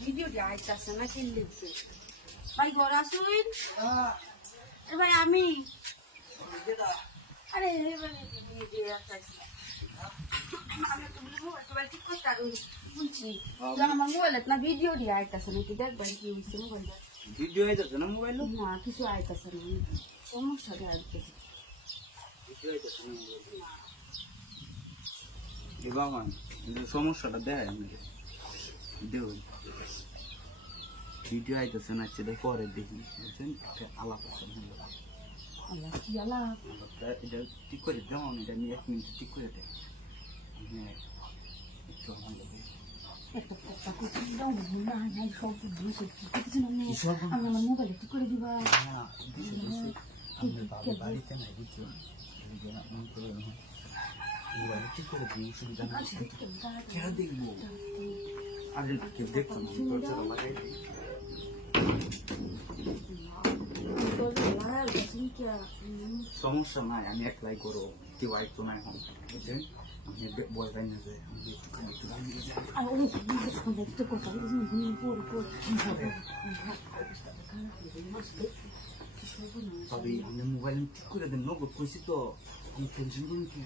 video দিয়ে আইতাছে না কিনলে ভাই ঘর আসুন ভাই আমি আরে আমার মোবাইল না ভিডিও দিয়ে আইতাছে নাকি দেখবেন কি হয়েছে মোবাইল ভিডিও আইতাছে না মোবাইল না কিছু আইতাছে না সমস্যা দিয়ে আইতেছে ভিডিও আইতাছে না এ বাবা সমস্যাটা দেয় আমি দেখুন ভিডিও আইতেছে না সেটা পরে দেখি বুঝছেন আলাপ আছে আল্লাহ কি আলাপ এটা ঠিক করে দেওয়া এটা আমি 1 মিনিট ঠিক করে দেয় হ্যাঁ একটু আমার লাগে একটা কথা কিছু দাও না নাই সব বুঝে কিছু না আমি আমার মোবাইলে ঠিক করে দিবা হ্যাঁ আমি বাড়িতে নাই বুঝছো না মন করে না মোবাইলে ঠিক করে দিই সুবিধা না কেন দেখবো আরে কে দেখতো না দরজাটা লাগাই দিই সমস্যা নাই আমি একলাই করো কেউ আইতো না এখন বুঝছেন আমি বয় যাই না যে আমি একটু লাগিয়ে যাই আর ওই দেখতে কথা তবে আমি মোবাইল ঠিক করে দেন নগদ কইছি তো আমি টেনশন করি কি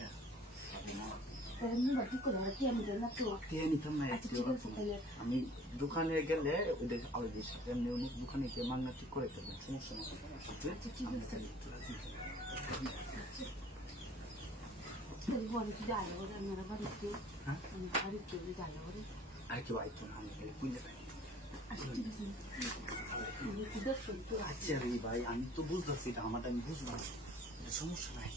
আমি দোকানে গেলে ওদের আলাদের সাথে এমনি অনেক দোকানে গিয়ে মান্না ঠিক করে দেবেন সমস্যা নেই আর কেউ আইতো না আমি গেলে বুঝতে পারি আচ্ছা রে ভাই আমি তো বুঝতেছি এটা আমারটা আমি বুঝলাম সমস্যা নাই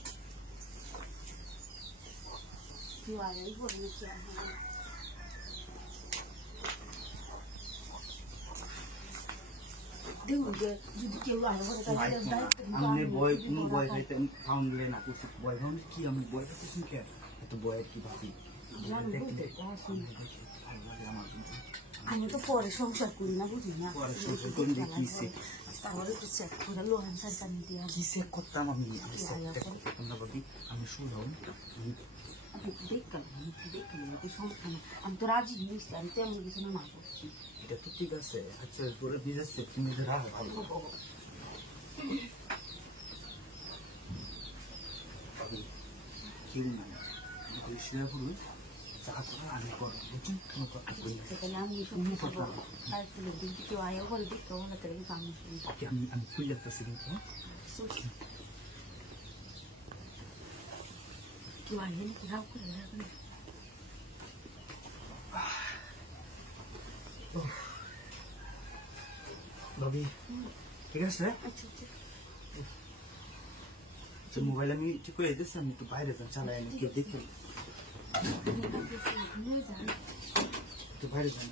আমি বয় কোন বয় খাইতে খাওয়ান দিলে না বয় খাওয়ান কি আমি বয় খাইতেছি কে এত বয়ের কি ভাবি আমি তো পরে সংসার করি না বুঝলি না পরে সংসার করি দেখিছি তাহলে একটু চেক করে লোহান সারকার নিতে কি চেক করতাম আমি করতাম না ভাবি আমি শুনলাম আমি তো রাজি নিয়েছি আমি তেমন কিছু না করছি এটা তো ঠিক আছে আচ্ছা তোরা বিজনেস তুমি রাখো ভালো কেউ না শুয়ে পড়ুন যা করার আমি করবো বুঝুন কোনো কথা বলি সেখানে আমি কেউ আয়ও করে দেখতে ভালো তাহলে কিন্তু আমি শুনি আমি খুলে যাচ্ছি কিন্তু কেউ আইলে নাকি রাও করে ভাবি ঠিক আছে মোবাইল আমি ঠিক করে দিচ্ছি আমি একটু বাইরে যান চালাই আমি কেউ দেখে একটু বাইরে যান